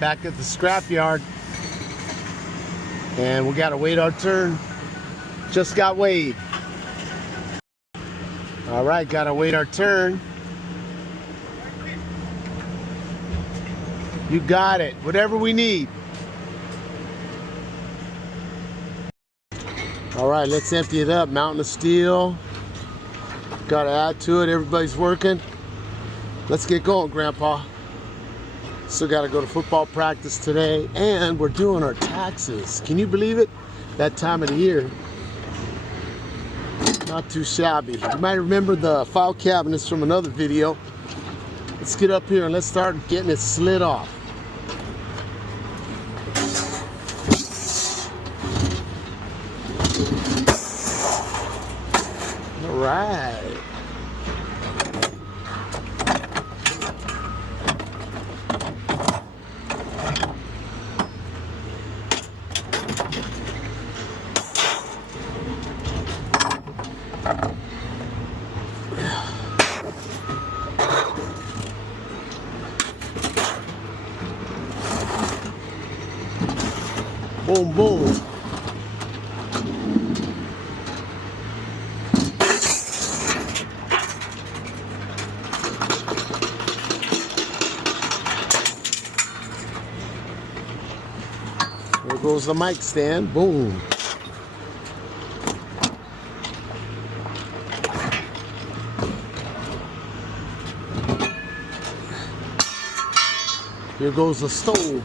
back at the scrapyard, and we gotta wait our turn. Just got weighed. All right, gotta wait our turn. You got it. Whatever we need. All right, let's empty it up. Mountain of steel. Gotta add to it. Everybody's working. Let's get going, Grandpa. Still gotta go to football practice today, and we're doing our taxes. Can you believe it? That time of the year. Not too shabby. You might remember the file cabinets from another video. Let's get up here and let's start getting it slid off. All right. Boom, boom. There goes the mic stand. Boom. Here goes the stove.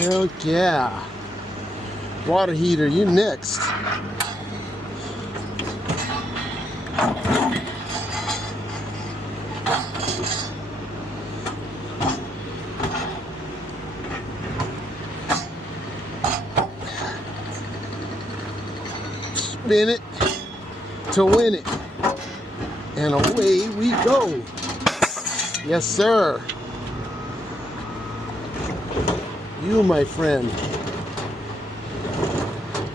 Heck yeah. Water heater, you next. Spin it to win it. And away we go. Yes, sir. You, my friend,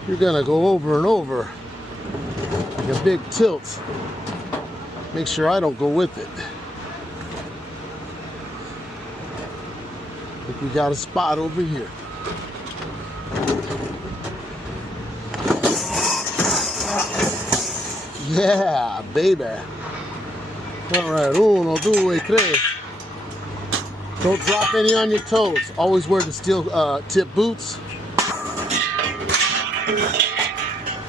you're gonna go over and over like a big tilt. Make sure I don't go with it. I think we got a spot over here. Yeah, baby. All right, 1, 2, 3. Don't drop any on your toes. Always wear the steel tip boots.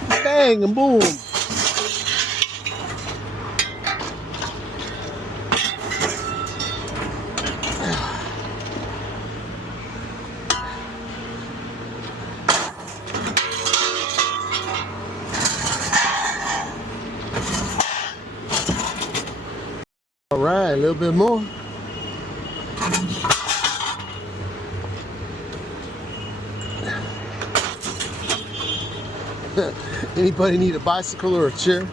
Bang and boom. All right, a little bit more. Anybody need a bicycle or a chair?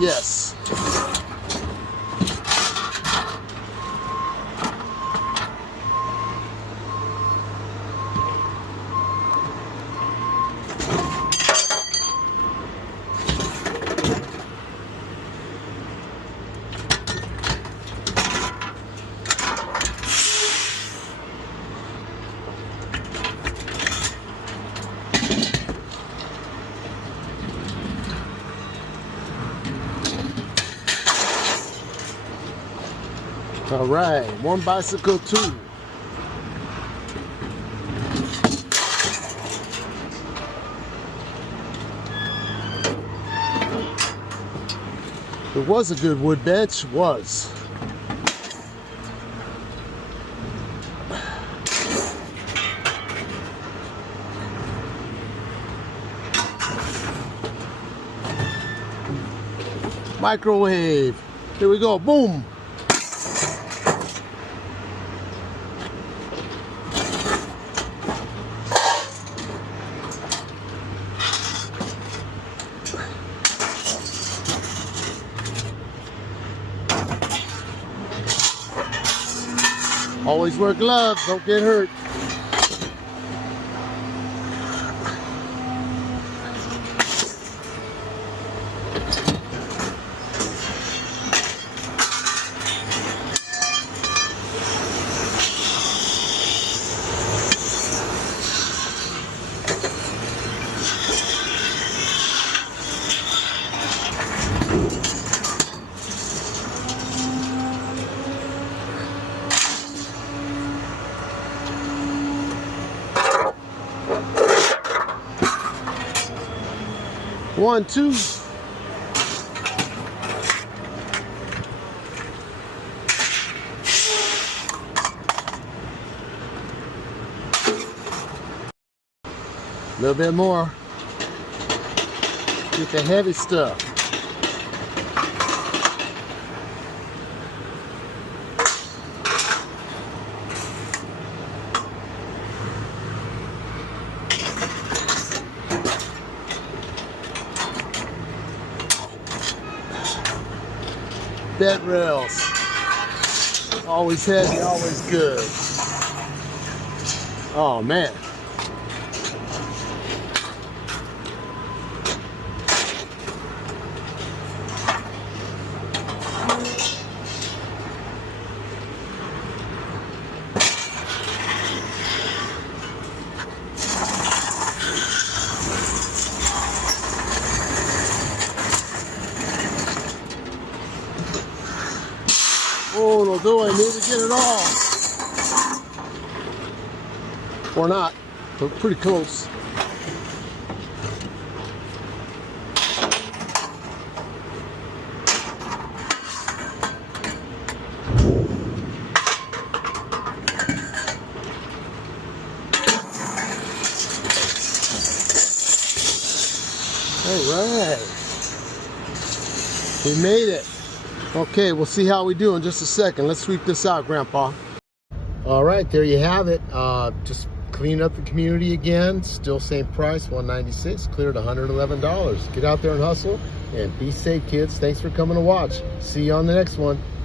Yes. All right, one bicycle, 2. It was a good wood bench, was. microwave. Here we go, boom. Always wear gloves, don't get hurt. One, two. A little bit more. Get the heavy stuff. Bed rails. Always heavy, always good. Oh man. Oh, no, do I need to get it all? Or not, but pretty close. All right, we made it. Okay, we'll see how we do in just a second. Let's sweep this out, Grandpa. All right, there you have it. Just clean up the community again. Still same price, $196. Cleared $111. Get out there and hustle and be safe, kids. Thanks for coming to watch. See you on the next one.